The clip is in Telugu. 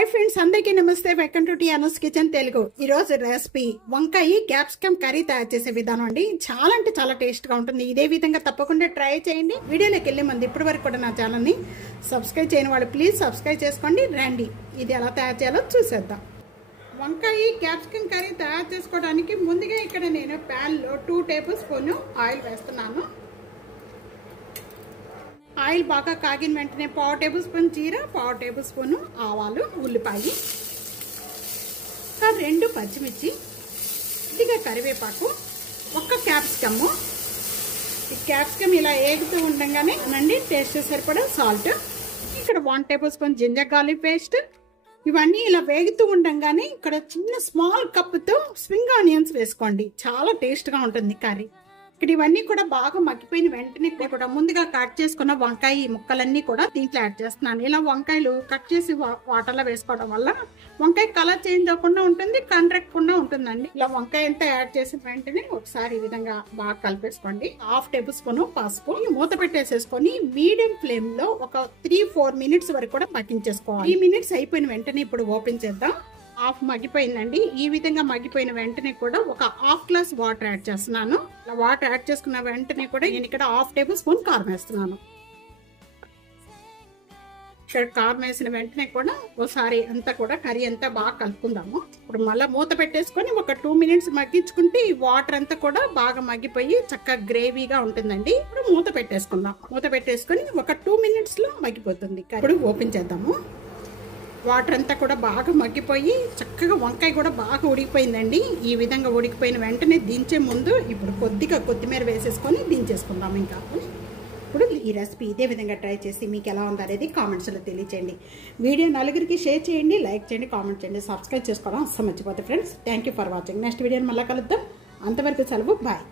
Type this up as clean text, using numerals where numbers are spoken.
हाई फ्रेंड्स अंदरिकी नमस्ते वेलकम टू टीआनस किचन तेलुगु ఈ రోజు రెసిపీ వంకాయ క్యాప్సికమ్ కర్రీ తయారు చేసే విధానం అండి చాలా అంటే చాలా టేస్ట్ గా ఉంటుంది ఇదే విధంగా తప్పకుండా ట్రై చేయండి వీడియోలోకి వెళ్ళే ముందు ఇప్పటివరకు కూడా నా ఛానల్ ని సబ్స్క్రైబ్ చేయని వాళ్ళు ప్లీజ్ సబ్స్క్రైబ్ చేసుకోండి రండి ఇది ఎలా తయారు చేయాలో చూసేద్దాం వంకాయ క్యాప్సికమ్ కర్రీ తయారు చేసుకోవడానికి ముందుగా ఇక్కడ నేను పాన్ లో 2 టేబుల్ స్పూన్ ఆయిల్ వేస్తున్నాను ఆయిల్ బాగా కాగిన వెంటనే 1/2 టేబుల్ స్పూన్ జీరా 1/2 టేబుల్ స్పూన్ ఆవాలు ఉల్లిపాయ 2 పచ్చిమిర్చి కొద్దిగా కరివేపాకు ఒక క్యాప్సికమ్ ఈ క్యాప్సికమ్ ఇలా ఏగుతూ ఉండగానే నండి టేస్ట్ సరిపడా సాల్ట్ ఇక్కడ 1 tablespoon ginger garlic paste ఇవన్నీ ఇలా వేగుతూ ఉండగానే ఇక్కడ చిన్న స్మాల్ కప్పుతో స్ప్రింగ్ ఆనియన్స్ వేసుకోండి చాలా టేస్ట్ గా ఉంటుంది కర్రీ ఇక్కడ ఇవన్నీ కూడా బాగా మగ్గిపోయిన వెంటనే కూడా ముందుగా కట్ చేసుకున్న వంకాయ ముక్కలన్నీ కూడా దీంట్లో యాడ్ చేస్తున్నాను ఇలా వంకాయలు కట్ చేసి వాటర్లో వేసుకోవడం వల్ల వంకాయ కలర్ చేంజ్ అవ్వకుండా ఉంటుంది కండ్రెక్కకుండా ఉంటుందండి ఇలా వంకాయ అంతా యాడ్ చేసిన వెంటనే ఒకసారి ఈ విధంగా బాగా కలిపేసుకోండి 1/2 టేబుల్ స్పూన్ పసుపు మూత పెట్టేసేసుకొని మీడియం ఫ్లేమ్ లో ఒక 3-4 మినిట్స్ వరకు కూడా మగ్గించేసుకోవాలి 3 మినిట్స్ అయిపోయిన వెంటనే ఇప్పుడు ఓపెన్ చేద్దాం హాఫ్ మగ్గిపోయిందండి ఈ విధంగా మగ్గిపోయిన వెంటనే కూడా ఒక 1/2 గ్లాస్ వాటర్ యాడ్ చేస్తున్నాను వాటర్ యాడ్ చేసుకున్న వెంటనే కూడా నేను ఇక్కడ 1/2 టేబుల్ స్పూన్ కారం వేస్తున్నాను కారం వేసిన వెంటనే కూడా ఒకసారి అంతా కూడా కర్రీ అంతా బాగా కలుపుకుందాము ఇప్పుడు మళ్ళీ మూత పెట్టేసుకొని ఒక 2 మినిట్స్ మగ్గించుకుంటే ఈ వాటర్ అంతా కూడా బాగా మగ్గిపోయి చక్కగా గ్రేవీగా ఉంటుందండి ఇప్పుడు మూత పెట్టేసుకుందాం మూత పెట్టేసుకొని ఒక 2 మినిట్స్ లో మగ్గిపోతుంది ఇప్పుడు ఓపెన్ చేద్దాము వాటర్ అంతా కూడా బాగా మగ్గిపోయి చక్కగా వంకాయ కూడా బాగా ఉడికిపోయిందండి ఈ విధంగా ఉడికిపోయిన వెంటనే దించే ముందు ఇప్పుడు కొద్దిగా కొత్తిమీర వేసేసుకొని దించేసుకుందాం ఇంకా ఇప్పుడు ఈ రెసిపీ ఇదే విధంగా ట్రై చేసి మీకు ఎలా ఉంది అనేది కామెంట్స్లో తెలియచేయండి వీడియో నలుగురికి షేర్ చేయండి లైక్ చేయండి కామెంట్ చేయండి సబ్స్క్రైబ్ చేసుకోవడం అస్సలు మర్చిపోతే friends thank you for watching next వీడియోని మళ్ళీ కలుద్దాం అంతవరకు సెలవు బాయ్